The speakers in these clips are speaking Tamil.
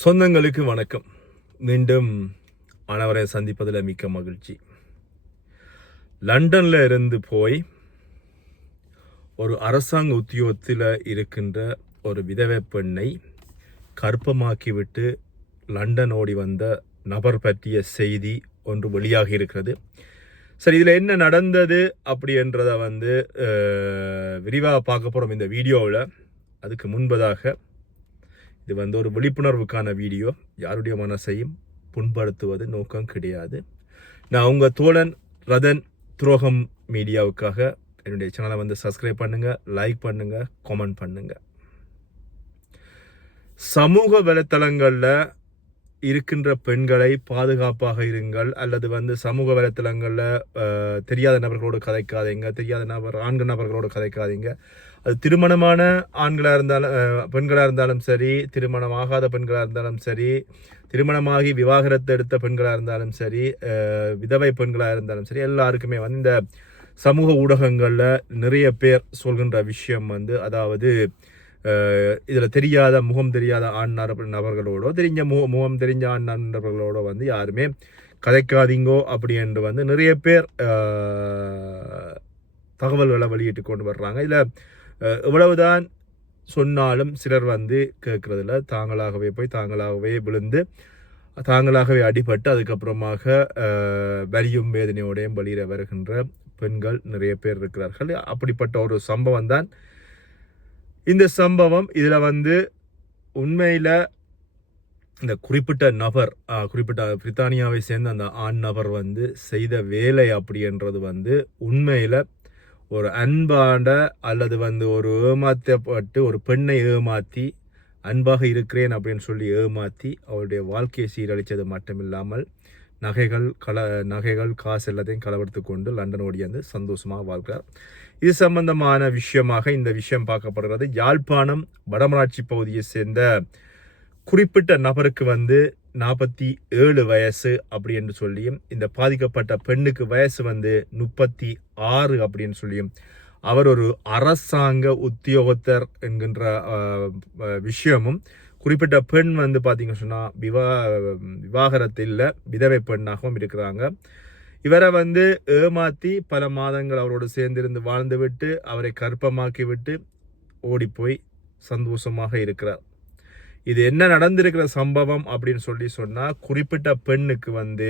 சொந்தங்களுக்கு வணக்கம். மீண்டும் அனைவரை சந்திப்பதில் மிக்க மகிழ்ச்சி. லண்டனில் இருந்து போய் ஒரு அரசாங்க உத்தியோகத்தில் இருக்கின்ற ஒரு விதவை பெண்ணை கற்பமாக்கிவிட்டு லண்டன் ஓடி வந்த நபர் பற்றிய செய்தி ஒன்று வெளியாகி இருக்கிறது. சரி இதில் என்ன நடந்தது அப்படின்றத வந்து விரிவாக பார்க்க போகிறோம் இந்த வீடியோவில். அதுக்கு முன்பதாக இது வந்து ஒரு விழிப்புணர்வுக்கான வீடியோ. யாருடைய மனசையும் புண்படுத்துவது நோக்கம் கிடையாது. நான் உங்கள் தோழன் ரதன் துரோகம் மீடியாவுக்காக என்னுடைய சேனலை வந்து சப்ஸ்கிரைப் பண்ணுங்கள் லைக் பண்ணுங்கள் கமெண்ட் பண்ணுங்கள் சமூக வலைத்தளங்களில் இருக்கின்ற பெண்களை பாதுகாப்பாக இருங்கள் அல்லது வந்து சமூக வலைத்தளங்களில் தெரியாத நபர்களோடு கதைக்காதீங்க தெரியாத நபர் ஆண்கள் நபர்களோடு கதைக்காதீங்க. அது திருமணமான ஆண்களாக இருந்தாலும் பெண்களாக இருந்தாலும் சரி திருமணமாகாத பெண்களாக இருந்தாலும் சரி திருமணமாகி விவாகரத்து எடுத்த பெண்களாக இருந்தாலும் சரி விதவை பெண்களாக இருந்தாலும் சரி எல்லாருக்குமே வந்து இந்த சமூக ஊடகங்களில் நிறைய பேர் சொல்கின்ற விஷயம் வந்து அதாவது இதில் தெரியாத முகம் தெரியாத ஆண் நபர்களோடோ தெரிஞ்ச முக முகம் தெரிஞ்ச ஆண் நபர்களோட வந்து யாருமே கதைக்காதீங்கோ அப்படி என்று வந்து நிறைய பேர் தகவல்களை வெளியிட்டு கொண்டு வர்றாங்க. இதில் எவ்வளவுதான் சொன்னாலும் சிலர் வந்து கேட்குறதில்ல. தாங்களாகவே போய் தாங்களாகவே விழுந்து தாங்களாகவே அடிபட்டு அதுக்கப்புறமாக வலியும் வேதனையோடையும் வெளியில வருகின்ற பெண்கள் நிறைய பேர் இருக்கிறார்கள். அப்படிப்பட்ட ஒரு சம்பவம் தான். இந்த சம்பவம் இதில் வந்து உண்மையில் இந்த குறிப்பிட்ட நபர் குறிப்பிட்ட பிரித்தானியாவை சேர்ந்த அந்த ஆண் நபர் வந்து செய்த வேலை அப்படின்றது வந்து உண்மையில் ஒரு அன்பாண்ட அல்லது வந்து ஒரு ஏமாற்றப்பட்டு ஒரு பெண்ணை ஏமாற்றி அன்பாக இருக்கிறேன் அப்படின்னு சொல்லி ஏமாற்றி அவருடைய வாழ்க்கையை சீரழித்தது மட்டுமில்லாமல் நகைகள் கல நகைகள் காசு எல்லாத்தையும் களவெடுத்து கொண்டு லண்டன் ஓடியாந்து சந்தோஷமாக வாழ்கிறார். இது சம்பந்தமான விஷயமாக இந்த விஷயம் பார்க்கப்படுகிறது. யாழ்ப்பாணம் வடமராட்சி பகுதியை சேர்ந்த குறிப்பிட்ட நபருக்கு வந்து நாற்பத்தி ஏழு வயசு அப்படி என்று சொல்லியும் இந்த பாதிக்கப்பட்ட பெண்ணுக்கு வயசு வந்து முப்பத்தி ஆறு அப்படின்னு சொல்லியும். அவர் ஒரு அரசாங்க உத்தியோகத்தர் என்கின்ற விஷயமும் குறிப்பிட்ட பெண் வந்து பார்த்திங்க சொன்னால் விவா விவாகரத்தில் விதவை பெண்ணாகவும் இருக்கிறாங்க. இவரை வந்து ஏமாற்றி பல மாதங்கள் அவரோடு சேர்ந்திருந்து வாழ்ந்துவிட்டு அவரை கற்பமாக்கி விட்டு ஓடிப்போய் சந்தோஷமாக இருக்கிறார். இது என்ன நடந்திருக்கிற சம்பவம் அப்படின்னு சொல்லி சொன்னால் குறிப்பிட்ட பெண்ணுக்கு வந்து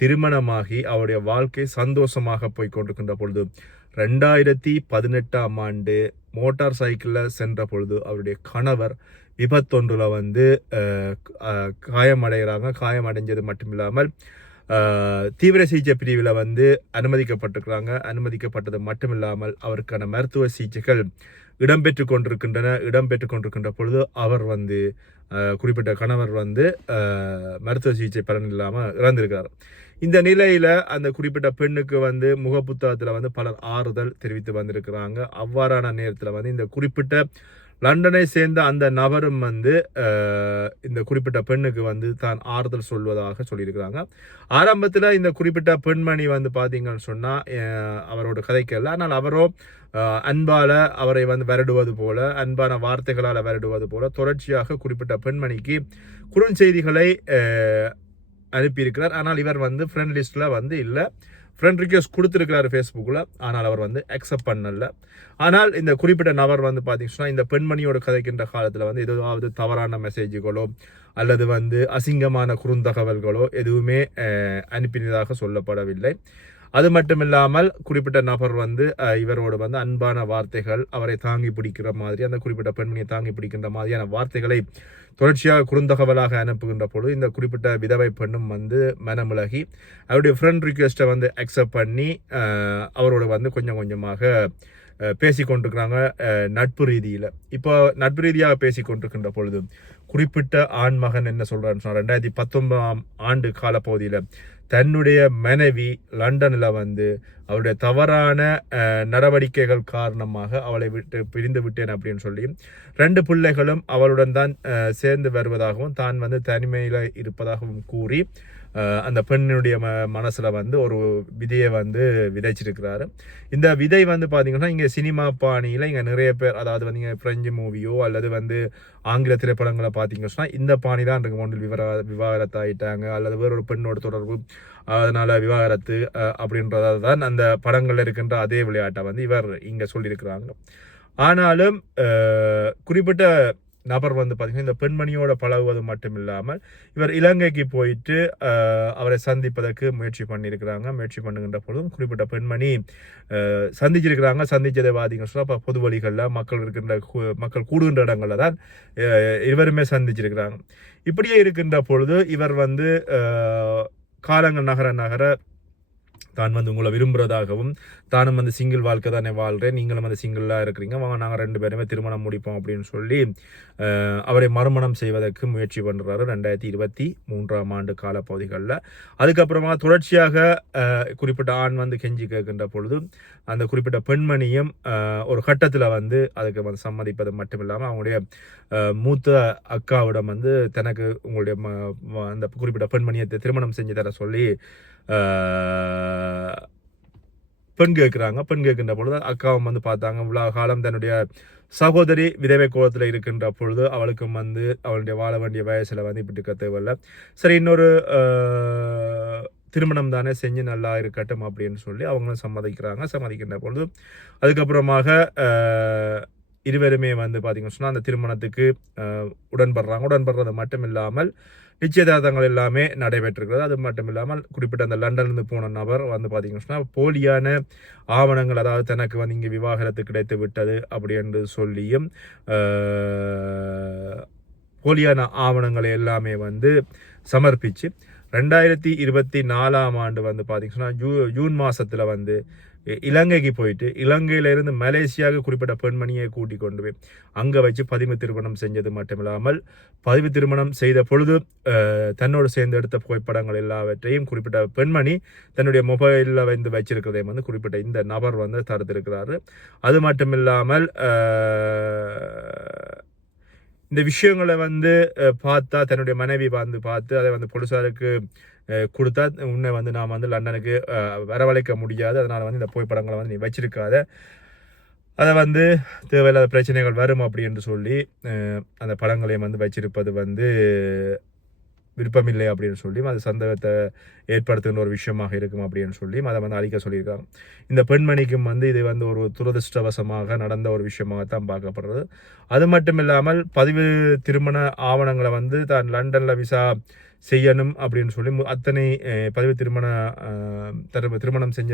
திருமணமாகி அவருடைய வாழ்க்கை சந்தோஷமாக போய் கொண்டிருக்கின்ற பொழுது ரெண்டாயிரத்தி பதினெட்டாம் ஆண்டு மோட்டார் சைக்கிளில் சென்ற பொழுது அவருடைய கணவர் விபத்தொன்றில் வந்து காயமடைகிறாங்க. காயமடைஞ்சது மட்டும் இல்லாமல் தீவிர சிகிச்சை பிரிவில் வந்து அனுமதிக்கப்பட்டிருக்கிறாங்க. அனுமதிக்கப்பட்டது மட்டும் இல்லாமல் அவருக்கான மருத்துவ சிகிச்சைகள் இடம்பெற்று கொண்டிருக்கின்றன இடம்பெற்று கொண்டிருக்கின்ற பொழுது அவர் வந்து குறிப்பிட்ட கணவர் வந்து மருத்துவ சிகிச்சை பலன் இல்லாமல் இறந்திருக்கிறார். இந்த நிலையில் அந்த குறிப்பிட்ட பெண்ணுக்கு வந்து முகப்புத்தகத்தில் வந்து பலர் ஆறுதல் தெரிவித்து வந்திருக்கிறாங்க. அவ்வாறான நேரத்தில் வந்து இந்த குறிப்பிட்ட லண்டனை சேர்ந்த அந்த நபரும் வந்து இந்த குறிப்பிட்ட பெண்ணுக்கு வந்து தான் ஆறுதல் சொல்வதாக சொல்லியிருக்கிறாங்க. ஆரம்பத்தில் இந்த குறிப்பிட்ட பெண்மணி வந்து பார்த்தீங்கன்னு சொன்னால் அவரோட கதைக்கல ஆனால் அவரோ அன்பால அவரை வந்து வருடுவது போல அன்பான வார்த்தைகளால் வருடுவது போல தொடர்ச்சியாக குறிப்பிட்ட பெண்மணிக்கு குறுஞ்செய்திகளை அனுப்பியிருக்கிறார். ஆனால் இவர் வந்து ஃப்ரெண்ட் லிஸ்ட்டில் வந்து இல்லை. ஃப்ரெண்ட் ரிக்வெஸ்ட் கொடுத்துருக்கிறாரு ஃபேஸ்புக்கில் ஆனால் அவர் வந்து அக்செப்ட் பண்ணல. ஆனால் இந்த குறிப்பிட்ட நபர் வந்து பார்த்தீங்கன்னா இந்த பெண்மணியோட கதைக்கின்ற காலத்தில் வந்து ஏதாவது தவறான மெசேஜுகளோ அல்லது வந்து அசிங்கமான குறுந்தகவல்களோ எதுவுமே அனுப்பினதாக சொல்லப்படவில்லை. அது மட்டும் இல்லாமல் குறிப்பிட்ட நபர் வந்து இவரோடு வந்து அன்பான வார்த்தைகள் அவரை தாங்கி பிடிக்கிற மாதிரி அந்த குறிப்பிட்ட பெண்மணியை தாங்கி பிடிக்கின்ற மாதிரியான வார்த்தைகளை தொடர்ச்சியாக குறுந்தகவலாக அனுப்புகின்ற பொழுது இந்த குறிப்பிட்ட விதவை பெண்ணும் வந்து மனமுலகி அவருடைய ஃப்ரெண்ட் ரிக்வெஸ்ட்டை வந்து அக்செப்ட் பண்ணி அவரோட வந்து கொஞ்சம் கொஞ்சமாக பேசி கொண்டிருக்கிறாங்க நட்பு ரீதியில். இப்போ நட்பு ரீதியாக பேசி கொண்டிருக்கின்ற பொழுது குறிப்பிட்ட ஆண் மகன் என்ன சொல்கிறான்னு சொன்னா ரெண்டாயிரத்தி பத்தொன்பதாம் ஆண்டு காலப்பகுதியில் தன்னுடைய மனைவி லண்டனில் வந்து அவருடைய தவறான நடவடிக்கைகள் காரணமாக அவளை விட்டு பிரிந்து விட்டேன் அப்படின்னு சொல்லி ரெண்டு பிள்ளைகளும் அவளுடன் தான் சேர்ந்து வருவதாகவும் தான் வந்து தனிமையில் இருப்பதாகவும் கூறி அந்த பெண்ணுடைய ம மனசில் வந்து ஒரு விதையை வந்து விதைச்சிருக்கிறாரு. இந்த விதை வந்து பார்த்தீங்கன்னா இங்கே சினிமா பாணியில் இங்கே நிறைய பேர் அதாவது வந்து இங்கே பிரெஞ்சு மூவியோ அல்லது வந்து ஆங்கில திரைப்படங்களை பார்த்தீங்கன்னா சொன்னால் இந்த பாணி தான் இருக்கு ஒன்றில் விவர விவாகரத்தாயிட்டாங்க. அல்லது வேறொரு பெண்ணோட தொடர்பு அதனால் விவாகரத்து அஹ், அப்படின்றத தான் அந்த படங்களில் இருக்கின்ற அதே விளையாட்டை வந்து இவர் இங்கே சொல்லியிருக்கிறாங்க. ஆனாலும் குறிப்பிட்ட நபர் வந்து பார்த்திங்கன்னா இந்த பெண்மணியோட பழகுவது மட்டும் இல்லாமல் இவர் இலங்கைக்கு போயிட்டு அவரை சந்திப்பதற்கு முயற்சி பண்ணியிருக்கிறாங்க. முயற்சி பண்ணுகின்ற பொழுதும் குறிப்பிட்ட பெண்மணி சந்திச்சிருக்கிறாங்க. சந்திச்சதை பார்த்தீங்கன்னு சொன்னால் இப்போ பொது வழிகளில் மக்கள் இருக்கின்ற மக்கள் கூடுகின்ற இடங்களில் தான் இவருமே இருவருமே சந்திச்சிருக்கிறாங்க. இப்படியே இருக்கின்ற பொழுது இவர் வந்து காலங்கள் நகர நகர தான் வந்து உங்களை விரும்புகிறதாகவும் தானும் வந்து சிங்கிள் வாழ்க்கை தானே வாழ்கிறேன் நீங்களும் வந்து சிங்கிளாக இருக்கிறீங்க வாங்க நாங்கள் ரெண்டு பேருமே திருமணம் முடிப்போம் அப்படின்னு சொல்லி அவரை மறுமணம் செய்வதற்கு முயற்சி பண்ணுறாரு ரெண்டாயிரத்தி இருபத்தி மூன்றாம் ஆண்டு காலப்பகுதிகளில். அதுக்கப்புறமா தொடர்ச்சியாக குறிப்பிட்ட ஆண் வந்து கெஞ்சி கேட்கின்ற பொழுது அந்த குறிப்பிட்ட பெண்மணியும் ஒரு கட்டத்தில் வந்து அதுக்கு வந்து சம்மதிப்பது மட்டும் இல்லாமல் அவங்களுடைய மூத்த அக்காவிடம் வந்து தனக்கு உங்களுடைய அந்த குறிப்பிட்ட பெண்மணியை திருமணம் செஞ்சு தர சொல்லி பெண் கேட்குறாங்க பெண் கேட்கின்ற பொழுது அக்காவும் வந்து பார்த்தாங்க இவ்வளோ காலம் தன்னுடைய சகோதரி விதவை கோலத்தில் இருக்கின்ற பொழுது அவளுக்கும் வந்து அவளுடைய வாழ வேண்டிய வயசில் வந்து இப்படி இருக்க தேவையில்லை. சரி இன்னொரு திருமணம் தானே செஞ்சு நல்லா இருக்கட்டும் அப்படின்னு சொல்லி அவங்களும் சம்மதிக்கிறாங்க. சம்மதிக்கின்ற பொழுது அதுக்கப்புறமாக இருவருமே வந்து பார்த்திங்கன்னு சொன்னால் அந்த திருமணத்துக்கு உடன்படுறாங்க. உடன்படுறது மட்டும் இல்லாமல் நிச்சயதார்த்தங்கள் எல்லாமே நடைபெற்றிருக்கிறது. அது மட்டும் இல்லாமல் குறிப்பிட்ட அந்த லண்டன்லேருந்து போன நபர் வந்து பார்த்தீங்கன்னா சொன்னால் போலியான ஆவணங்கள் அதாவது தனக்கு வந்து இங்கே விவாகரத்து கிடைத்து விட்டது அப்படி என்று சொல்லியும் போலியான ஆவணங்களை எல்லாமே வந்து சமர்ப்பித்து ரெண்டாயிரத்தி இருபத்தி நாலாம் ஆண்டு வந்து பார்த்தீங்கன்னா ஜூ ஜூன் மாதத்தில் வந்து இலங்கைக்கு போயிட்டு இலங்கையிலிருந்து மலேசியாவுக்கு குறிப்பிட்ட பெண்மணியை கூட்டி கொண்டு போய் அங்கே வச்சு பதிவு திருமணம் செஞ்சது மட்டுமில்லாமல் பதிவு திருமணம் செய்த பொழுது தன்னோடு சேர்ந்து எடுத்த புகைப்படங்கள் எல்லாவற்றையும் குறிப்பிட்ட பெண்மணி தன்னுடைய மொபைலில் வந்து வச்சிருக்கிறதையும் வந்து குறிப்பிட்ட இந்த நபர் வந்து தடுத்திருக்கிறாரு. அது மட்டும் இல்லாமல் இந்த விஷயங்களை வந்து பார்த்தா தன்னுடைய மனைவி வந்து பார்த்து அதை வந்து போலீஸாருக்கு கொடுத்தா உன்னை வந்து நாம் வந்து லண்டனுக்கு வரவழைக்க முடியாது. அதனால் வந்து இந்த புகைப்படங்களை வந்து நீ வச்சிருக்காத. அதை வந்து தேவையில்லாத பிரச்சனைகள் வரும் அப்படின்னு சொல்லி அந்த படங்களையும் வந்து வச்சிருப்பது வந்து விருப்பமில்லை அப்படின்னு சொல்லி அது சந்தேகத்தை ஏற்படுத்துகின்ற ஒரு விஷயமாக இருக்கும் அப்படின்னு சொல்லி அதை வந்து அழிக்க சொல்லியிருக்காங்க. இந்த பெண்மணிக்கும் வந்து இது வந்து ஒரு துரதிருஷ்டவசமாக நடந்த ஒரு விஷயமாகத்தான் பார்க்கப்படுறது. அது மட்டும் இல்லாமல் பதிவு திருமண ஆவணங்களை வந்து தான் லண்டனில் விசா செய்யணும் அப்படின்னு சொல்லி அத்தனை பதிவு திருமண அஹ், திருமணம் செஞ்ச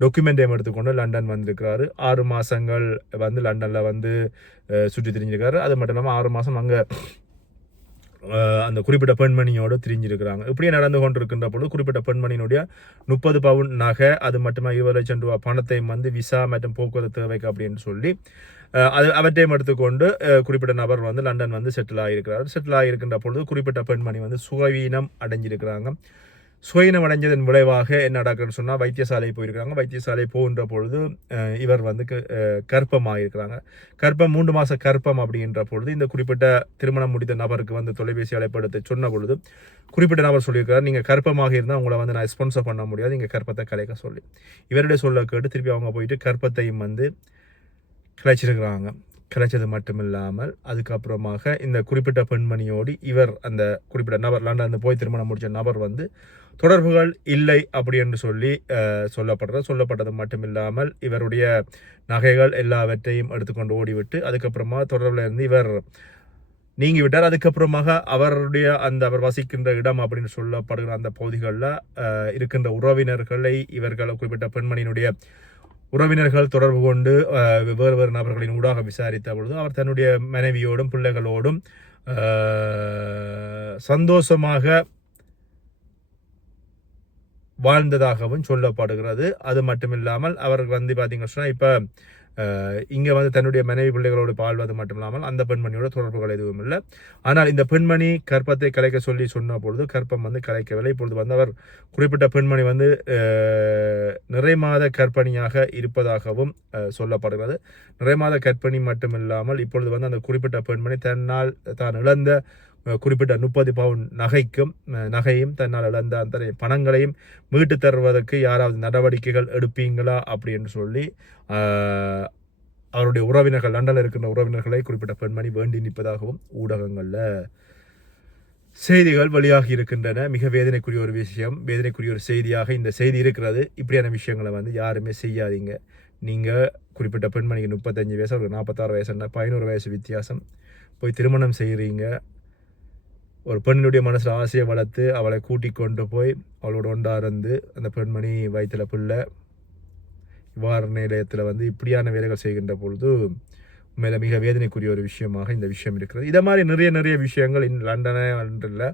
டாக்குமெண்ட்டையும் எடுத்துக்கொண்டு லண்டன் வந்திருக்கிறாரு. ஆறு மாதங்கள் வந்து லண்டனில் வந்து சுற்றி திரிஞ்சிருக்காரு. அது மட்டும் இல்லாமல் ஆறு மாதம் அங்கே அந்த குறிப்பிட்ட பெண்மணியோடு திரிஞ்சிருக்கிறாங்க. இப்படியே நடந்து கொண்டிருக்கின்ற பொழுது குறிப்பிட்ட பெண்மணியினுடைய முப்பது பவுன் நகை அது மட்டுமா இருபது லட்சம் ரூபா பணத்தையும் வந்து விசா மற்றும் போக்குவரத்து தேவைக்கு அப்படின்னு சொல்லி அது அவற்றையும் எடுத்துக்கொண்டு குறிப்பிட்ட நபர் வந்து லண்டன் வந்து செட்டில் ஆகியிருக்கிறார் செட்டில் ஆகியிருக்கின்ற பொழுது குறிப்பிட்ட பெண்மணி வந்து சுகவீனம் அடைஞ்சிருக்கிறாங்க. சுயனம் அடைஞ்சதன் விளைவாக என்ன நடக்குதுன்னு சொன்னால் வைத்தியசாலை போயிருக்கிறாங்க. வைத்தியசாலை போகின்ற பொழுது இவர் வந்து க- கற்பம் கர்ப்பம் மூன்று மாத கர்ப்பம் அப்படின்ற பொழுது இந்த குறிப்பிட்ட திருமணம் முடித்த நபருக்கு வந்து தொலைபேசி அழைப்படுத்த சொன்ன பொழுது குறிப்பிட்ட நபர் சொல்லியிருக்கிறார் நீங்கள் கர்ப்பமாக இருந்தால் உங்களை வந்து நான் ஸ்பான்சர் பண்ண முடியாது. நீங்கள் கர்ப்பத்தை கலைக்க சொல்லி. இவருடைய சொல்ல கேட்டு திருப்பி அவங்க போயிட்டு கர்ப்பத்தையும் வந்து கிளைச்சிருக்கிறாங்க. கிடைச்சது மட்டுமில்லாமல் அதுக்கப்புறமாக இந்த குறிப்பிட்ட பெண்மணியோடு இவர் அந்த குறிப்பிட்ட நபர் லண்டன் போய் திருமணம் முடித்த நபர் வந்து தொடர்புகள் இல்லை அப்படி என்று சொல்லி சொல்லப்படுறது சொல்லப்பட்டது மட்டுமில்லாமல் இவருடைய நகைகள் எல்லாவற்றையும் எடுத்துக்கொண்டு ஓடிவிட்டு அதுக்கப்புறமா தொடர்பில் இருந்து இவர் நீங்கிவிட்டார். அதுக்கப்புறமாக அவருடைய அந்த அவர் வசிக்கின்ற இடம் அப்படின்னு சொல்லப்படுகிற அந்த பகுதிகளில் இருக்கின்ற உறவினர்களை இவர்கள் குறிப்பிட்ட பெண்மணியினுடைய உறவினர்கள் தொடர்பு கொண்டு வேறு வேறு நபர்களின் ஊடாக விசாரித்த பொழுது அவர் தன்னுடைய மனைவியோடும் பிள்ளைகளோடும் சந்தோஷமாக வாழ்ந்ததாகவும் சொல்லப்படுகிறது. அது மட்டும் இல்லாமல் அவர் வந்து பார்த்தீங்கன்னா இப்போ இங்கே வந்து தன்னுடைய மனைவி பிள்ளைகளோடு வாழ்வது மட்டும் இல்லாமல் அந்த பெண்மணியோட தொடர்புகள் எதுவும் இல்லை. ஆனால் இந்த பெண்மணி கற்பத்தை கலைக்க சொல்லி சொன்ன பொழுது கற்பம் வந்து கலைக்கவில்லை. இப்பொழுது வந்து அவர் குறிப்பிட்ட பெண்மணி வந்து நிறைமாத நிறை மாத இருப்பதாகவும் சொல்லப்படுகிறது. நிறை மாத மட்டும் இல்லாமல் இப்பொழுது வந்து அந்த குறிப்பிட்ட பெண்மணி தன்னால் தான் இழந்த குறிப்பிட்ட முப்பது பவுன் நகைக்கும் நகையும் தன்னால் இழந்த அந்த பணங்களையும் மீட்டு தருவதற்கு யாராவது நடவடிக்கைகள் எடுப்பீங்களா அப்படின்னு சொல்லி அவருடைய உறவினர்கள் லண்டனில் இருக்கின்ற உறவினர்களை குறிப்பிட்ட பெண்மணி வேண்டி நிற்பதாகவும் ஊடகங்களில் செய்திகள் வெளியாகி இருக்கின்றன. மிக வேதனைக்குரிய ஒரு விஷயம் வேதனைக்குரிய ஒரு செய்தியாக இந்த செய்தி இருக்கிறது. இப்படியான விஷயங்களை வந்து யாருமே செய்யாதீங்க. நீங்கள் குறிப்பிட்ட பெண்மணிக்கு முப்பத்தஞ்சு வயசு அவருக்கு நாற்பத்தாறு வயசு பதினோரு வயசு வித்தியாசம். போய் திருமணம் செய்கிறீங்க ஒரு பெண்ணுடைய மனசில் ஆசையை வளர்த்து அவளை கூட்டி கொண்டு போய் அவளோட ஒன்றா இருந்து அந்த பெண்மணி வயிற்றுல பிள்ளை இவ்வாறு நிலையத்தில் வந்து இப்படியான வேலைகள் செய்கின்ற பொழுது உண்மையில மிக வேதனைக்குரிய ஒரு விஷயமாக இந்த விஷயம் இருக்கிறது. இதை மாதிரி நிறைய நிறைய விஷயங்கள் இன் லண்டனே அன்றில்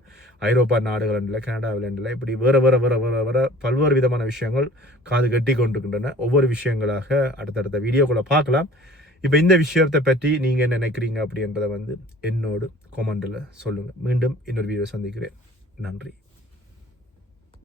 ஐரோப்பா நாடுகள் அன்றில் கனடாவில் அன்றில் இப்படி வேறு வேறு வேறு வேறு வேறு பல்வேறு விதமான விஷயங்கள் காது கட்டி கொண்டிருக்கின்றன. ஒவ்வொரு விஷயங்களாக அடுத்தடுத்த வீடியோக்குள்ளே பார்க்கலாம். இப்போ இந்த விஷயத்தை பற்றி நீங்கள் நினைக்கிறீங்க அப்படின்றத வந்து என்னோடு கொமெண்டில் சொல்லுங்கள் மீண்டும் இன்னொரு வீடியோ சந்திக்கிறேன். நன்றி.